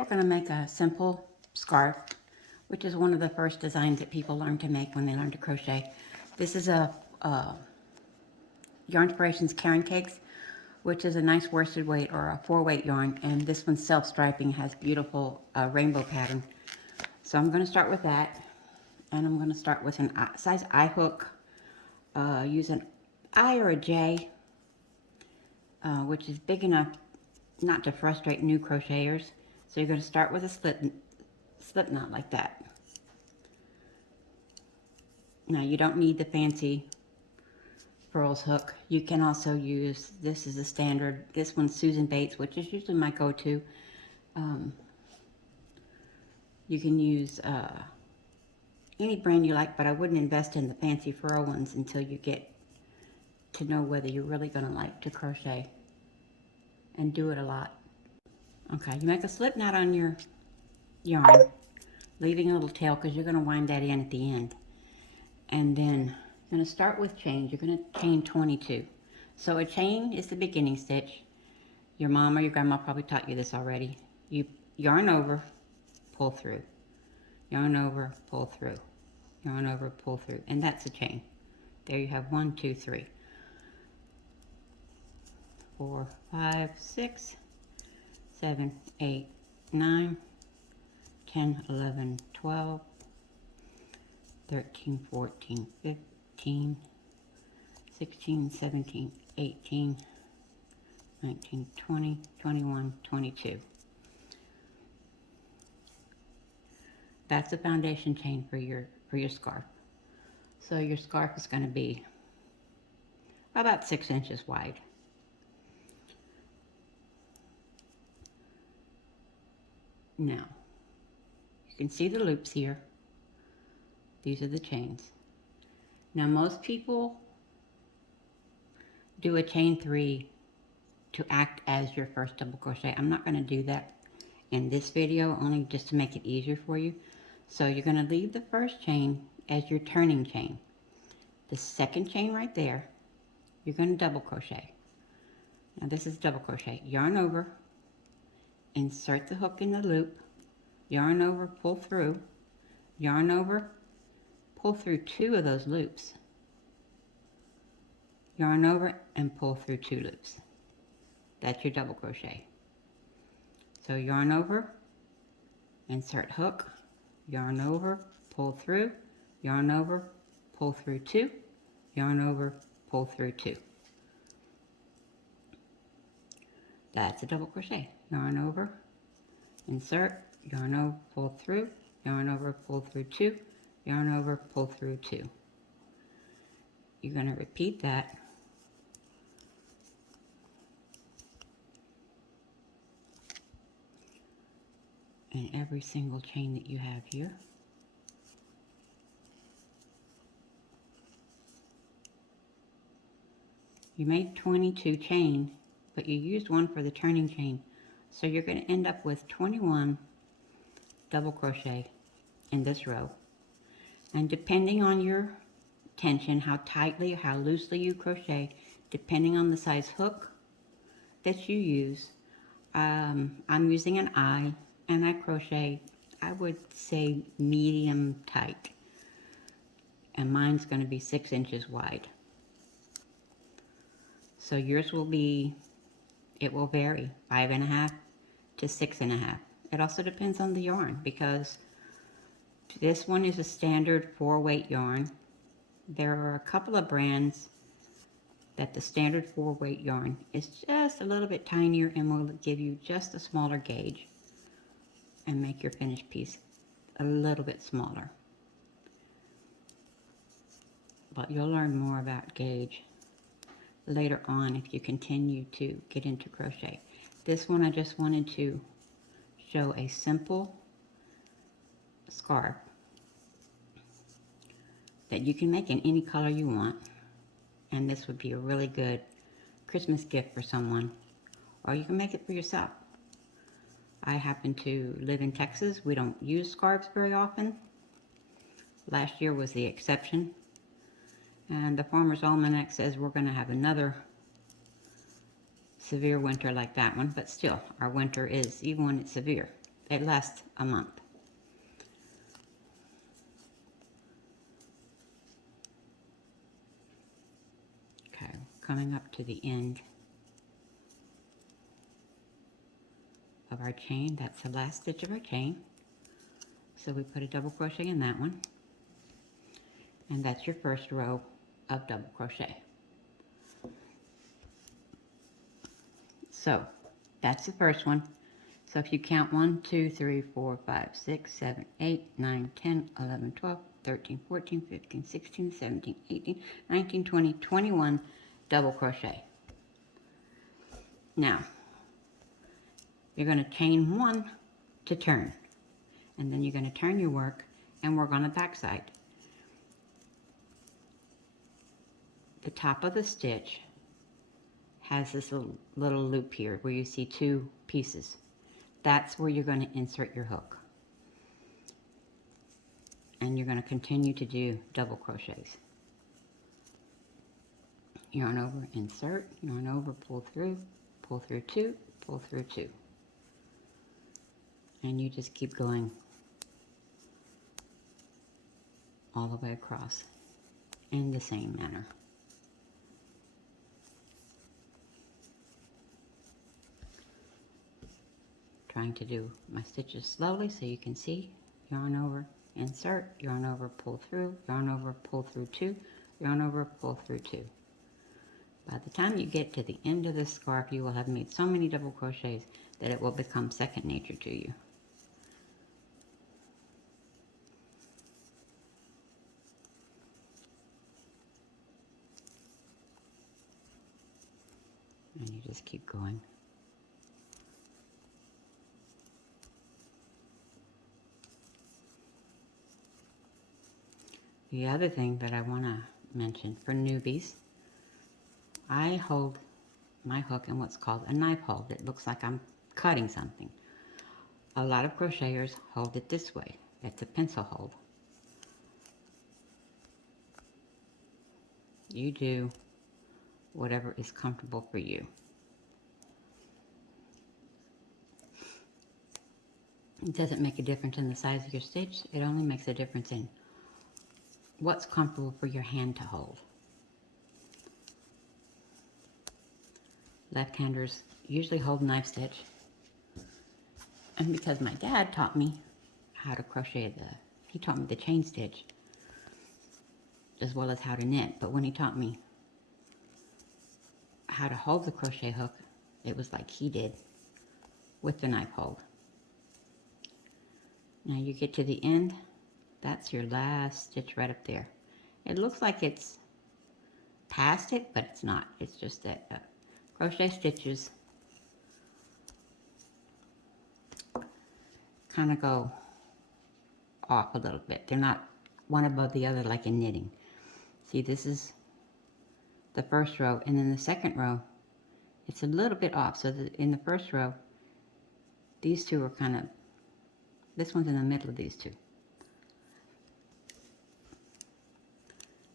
we're going to make a simple scarf, which is one of the first designs that people learn to make when they learn to crochet. This is a Yarn Inspirations Caring Cakes, which is a nice worsted weight or a 4-weight yarn, and this one's self-striping, has beautiful rainbow pattern. So I'm going to start with that, and I'm going to start with an size I hook. Use an I or a J, which is big enough not to frustrate new crocheters. So you're going to start with a slip knot like that. Now you don't need the fancy Pearls hook. You can also use, this is a standard, this one's Susan Bates, which is usually my go-to. You can use any brand you like, but I wouldn't invest in the fancy furl ones until you get to know whether you're really going to like to crochet and do it a lot. Okay, you make a slip knot on your yarn, leaving a little tail because you're going to wind that in at the end. And then you're going to start with chains. You're going to chain 22. So a chain is the beginning stitch. Your mom or your grandma probably taught you this already. You yarn over, pull through. Yarn over, pull through. Yarn over, pull through. And that's a chain. There you have 1, 2, 3, 4, 5, 6, 7, 8, 9, 10, 11, 12, 13, 14, 15, 16, 17, 18, 19, 20, 21, 22. That's the foundation chain for your scarf. So your scarf is going to be about 6 inches wide. Now, you can see the loops here. These are the chains. Now most people do a chain 3 to act as your first double crochet. I'm not going to do that in this video, only just to make it easier for you. So you're going to leave the first chain as your turning chain. The second chain right there, you're going to double crochet. Now this is double crochet. Yarn over, insert the hook in the loop, yarn over, pull through, yarn over, pull through 2 of those loops, yarn over and pull through 2 loops. That's your double crochet. So yarn over, insert hook, yarn over, pull through, yarn over, pull through 2, yarn over, pull through 2. That's a double crochet. Yarn over, insert, yarn over, pull through, yarn over, pull through 2, yarn over, pull through 2. You're going to repeat that in every single chain that you have here. You made 22 chain, but you used one for the turning chain. So you're going to end up with 21 double crochet in this row. And depending on your tension, how tightly or how loosely you crochet, depending on the size hook that you use, I'm using an I, and I crochet, I would say medium tight. And mine's going to be 6 inches wide. So yours will be, it will vary, 5.5 to 6.5. It also depends on the yarn, because this one is a standard 4-weight yarn. There are a couple of brands that the standard 4-weight yarn is just a little bit tinier and will give you just a smaller gauge and make your finished piece a little bit smaller. But you'll learn more about gauge later on if you continue to get into crochet. This one I just wanted to show a simple scarf that you can make in any color you want, and this would be a really good Christmas gift for someone, or you can make it for yourself. I happen to live in Texas. We don't use scarves very often. Last year was the exception, and the Farmer's Almanac says we're going to have another severe winter like that one, but still, our winter is, even when it's severe, It lasts a month. Okay, coming up to the end of our chain. That's the last stitch of our chain. So we put a double crochet in that one. And that's your first row of double crochet. So that's the first one. So if you count 1, 2, 3, 4, 5, 6, 7, 8, 9, 10, 11, 12, 13, 14, 15, 16, 17, 18, 19, 20, 21 double crochet. Now, you're going to chain 1 to turn. And then you're going to turn your work and work on the back side. The top of the stitch has this little loop here where you see 2 pieces. That's where you're going to insert your hook. And you're going to continue to do double crochets. Yarn over, insert, yarn over, pull through 2, pull through 2. And you just keep going all the way across in the same manner. Trying to do my stitches slowly so you can see. Yarn over, insert, yarn over, pull through, yarn over, pull through 2, yarn over, pull through 2. By the time you get to the end of this scarf, you will have made so many double crochets that it will become second nature to you. And you just keep going. The other thing that I want to mention for newbies, I hold my hook in what's called a knife hold. It looks like I'm cutting something. A lot of crocheters hold it this way. It's a pencil hold. You do whatever is comfortable for you. It doesn't make a difference in the size of your stitch. It only makes a difference in what's comfortable for your hand to hold. Left-handers usually hold knife stitch. And because my dad taught me how to crochet he taught me the chain stitch as well as how to knit. But when he taught me how to hold the crochet hook, it was like he did with the knife hold. Now you get to the end, that's your last stitch right up there. It looks like it's past it, but it's not. It's just that crochet stitches kind of go off a little bit. They're not one above the other like in knitting. See, this is the first row, and then the second row, it's a little bit off. So in the first row, these two are kind of, this one's in the middle of these two.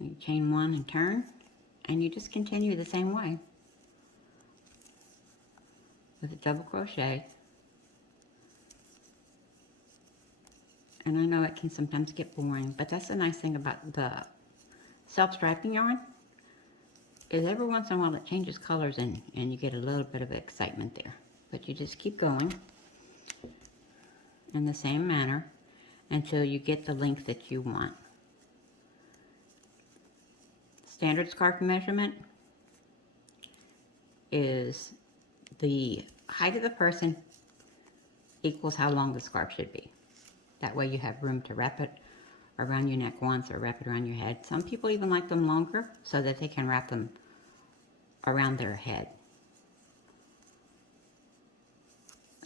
You chain 1 and turn, and you just continue the same way with a double crochet. And I know it can sometimes get boring, but that's the nice thing about the self-striping yarn, is every once in a while it changes colors and you get a little bit of excitement there. But you just keep going in the same manner until you get the length that you want. Standard scarf measurement is the height of the person equals how long the scarf should be. That way you have room to wrap it around your neck once or wrap it around your head. Some people even like them longer so that they can wrap them around their head,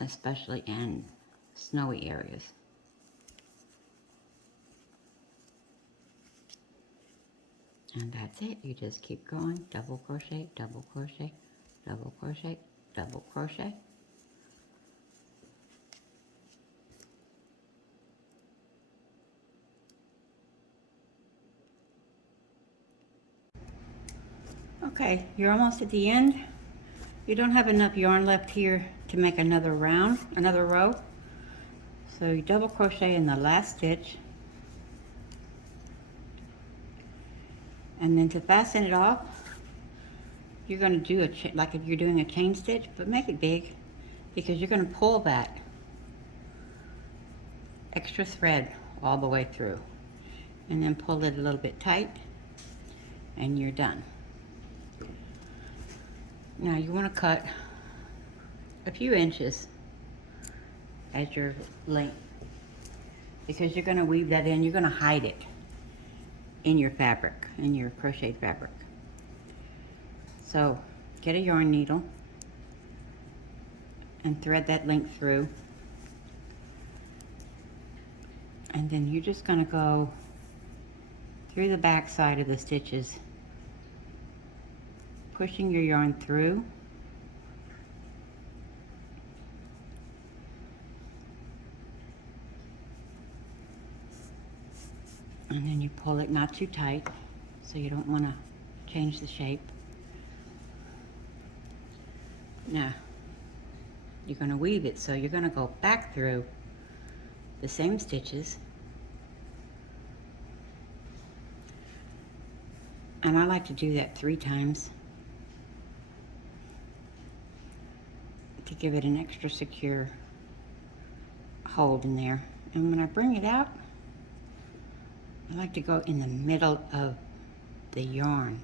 especially in snowy areas. And that's it. You just keep going. Double crochet, double crochet, double crochet, double crochet. Okay, you're almost at the end. You don't have enough yarn left here to make another round, another row. So you double crochet in the last stitch, and then to fasten it off, you're going to do like if you're doing a chain stitch, but make it big, because you're going to pull that extra thread all the way through, and then pull it a little bit tight, and you're done. Now you want to cut a few inches as your length, because you're going to weave that in. You're going to hide it in your fabric, in your crochet fabric. So get a yarn needle and thread that length through, and then you're just going to go through the back side of the stitches, pushing your yarn through, and then you pull it not too tight, so you don't want to change the shape. Now you're going to weave it, so you're going to go back through the same stitches, and I like to do that 3 times to give it an extra secure hold in there. And when I bring it out, I like to go in the middle of the yarn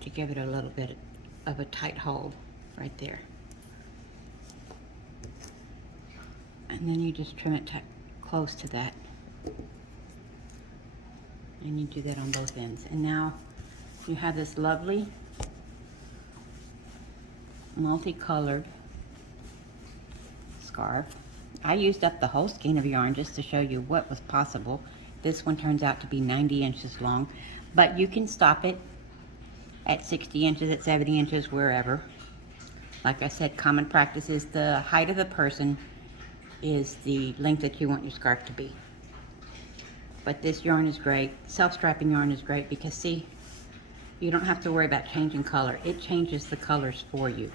to give it a little bit of a tight hold right there. And then you just trim it close to that. And you do that on both ends. And now you have this lovely multicolored scarf. I used up the whole skein of yarn just to show you what was possible. This one turns out to be 90 inches long, but you can stop it at 60 inches, at 70 inches, wherever. Like I said, common practice is the height of the person is the length that you want your scarf to be. But this yarn is great. Self-strapping yarn is great because, see, you don't have to worry about changing color. It changes the colors for you.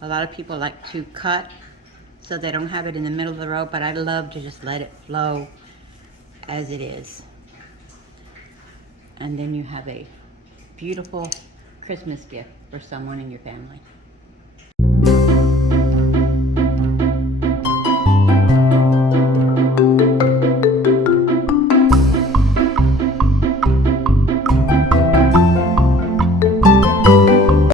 A lot of people like to cut so they don't have it in the middle of the row, but I love to just let it flow as it is. And then you have a beautiful Christmas gift for someone in your family.